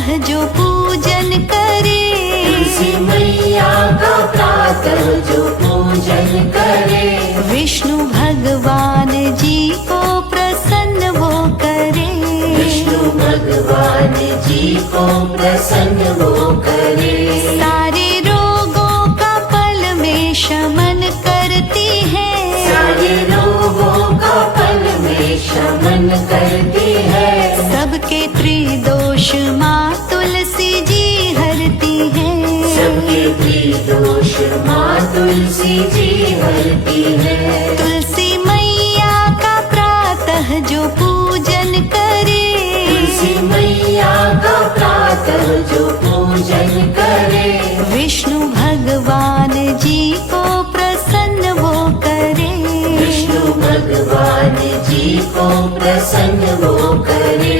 प्रातः जो पूजन करे, तुलसी मैया का प्रातः जो पूजन करे, विष्णु भगवान जी को प्रसन्न वो करे। विष्णु भगवान जी को प्रसन्न वो करे। सारे रोगों का पल में शमन करती है, सारे रोगों का पल में शमन करती है। सबके त्रिदोष माँ तुलसी जी हरती है, सबके त्रिदोष माँ तुलसी जी हरती है। तुलसी मैया का प्रातः जो पूजन करे, तुलसी मैया का प्रातः जो पूजन करे, विष्णु भगवान जी को प्रसन्न वो करे। विष्णु भगवान जी को प्रसन्न वो करे।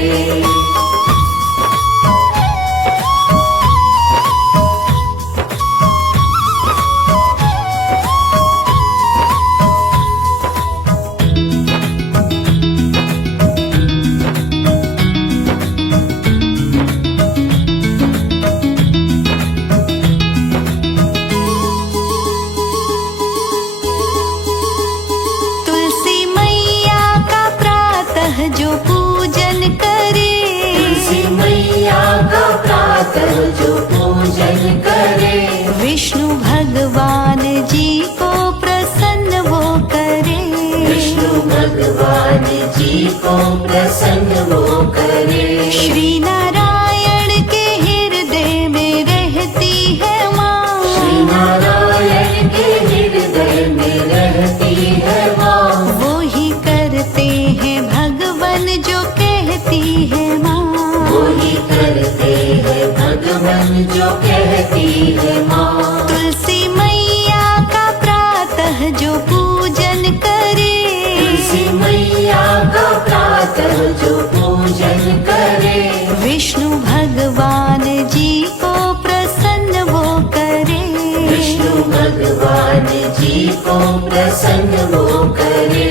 तुलसी मैया का प्रातः जो पूजन करे, तुलसी मैया का प्रातः जो पूजन करे, विष्णु भगवान जी को प्रसन्न वो करे। विष्णु भगवान जी को प्रसन्न वो करे। श्री नारायण के हृदय में रहती है माँ, श्री नारायण के हृदय में रहती है माँ, वो ही करते हैं भगवन जो कहती है माँ। वो ही करते हैं भगवान जो कहती है माँ। तुलसी मैया का प्रातः जो पूजन करे, तुलसी मैया का प्रातः जो पूजन करे, विष्णु भगवान जी को प्रसन्न वो करे। विष्णु भगवान जी को प्रसन्न वो करे।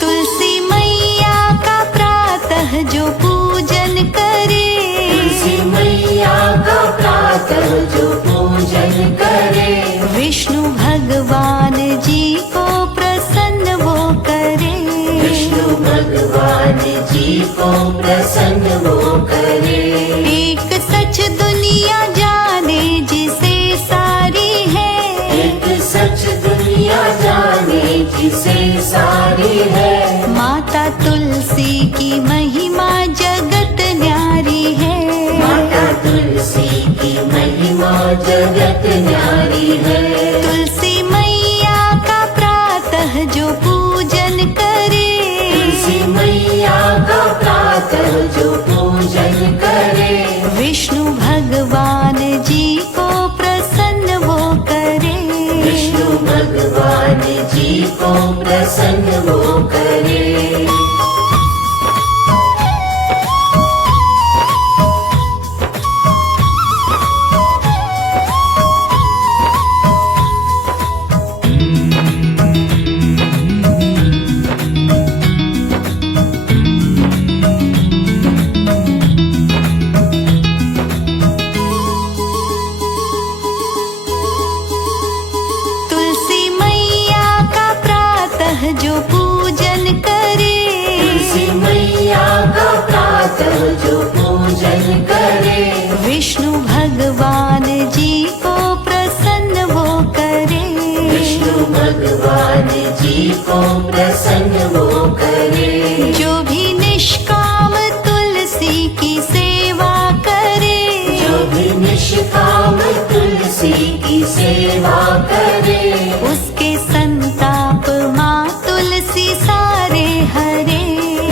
तुलसी मैया का प्रातः जो पूजन करे, तुलसी मैया का प्रातः जो पूजन करे, विष्णु भगवान जी को प्रसन्न वो करे। विष्णु भगवान जी को प्रसन्न वो करे। एक सच दुनिया जाने जिसे सारी है, एक सच दुनिया जाने जिसे सारी है, माता तुलसी की महिमा जगत न्यारी है। माता तुलसी की महिमा जगत न्यारी है। तुलसी मैया का प्रातः जो पूजन करे, तुलसी मैया का प्रातः जो पूजन करे, विष्णु भगवान जी को प्रसन्न वो करे। विष्णु भगवान जी को प्रसन्न वो करे। तुलसी मैया का प्रातः जो पूजन करे, तुलसी मैया का प्रातः जो पूजन करे, विष्णु भगवान जी को प्रसन्न वो करे। विष्णु भगवान जी को प्रसन्न वो करे। जो भी निष्काम तुलसी की सेवा करे, जो भी निष्काम तुलसी की सेवा करे, उसके संताप माँ तुलसी सारे हरे।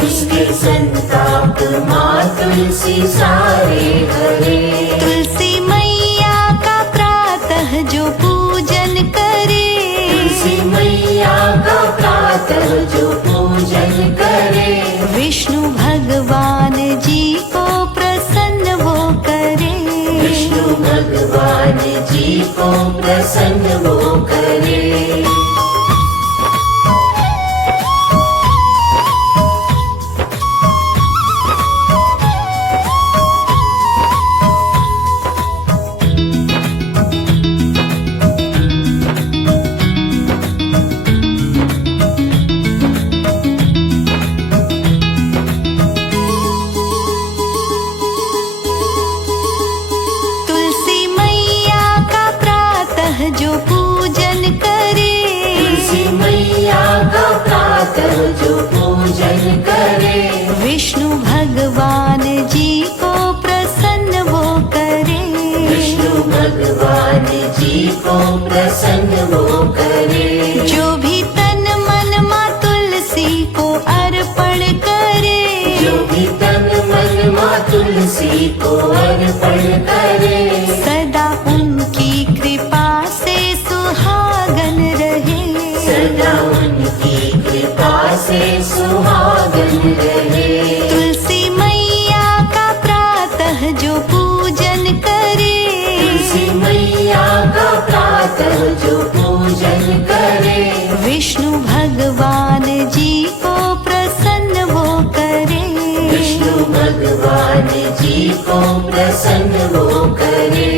उसके संताप माँ तुलसी सारे हरे। तुलसी मैया का प्रातः जो पूजन करे, प्रातः जो पूजन करे, विष्णु भगवान जी को प्रसन्न वो करे। विष्णु भगवान जी को प्रसन्न वो करे। तुलसी मैया का प्रातः जो पूजन करे, तुलसी मैया का प्रातः जो पूजन करे, विष्णु भगवान जी को प्रसन्न वो करे। विष्णु भगवान जी को प्रसन्न वो करे। जो भी तन मन माँ तुलसी को अर्पण करे, जो भी तन मन माँ तुलसी को अर्पण करे, सदा उनकी कृपा से सुहागन रहे। सदा उनकी कृपा से सुहागन रहे। तुलसी मैया का प्रातः जो पूजन करे, तुलसी मैया का प्रातः जो पूजन करे, विष्णु भगवान जी को प्रसन्न वो करे। विष्णु भगवान जी को प्रसन्न वो करे।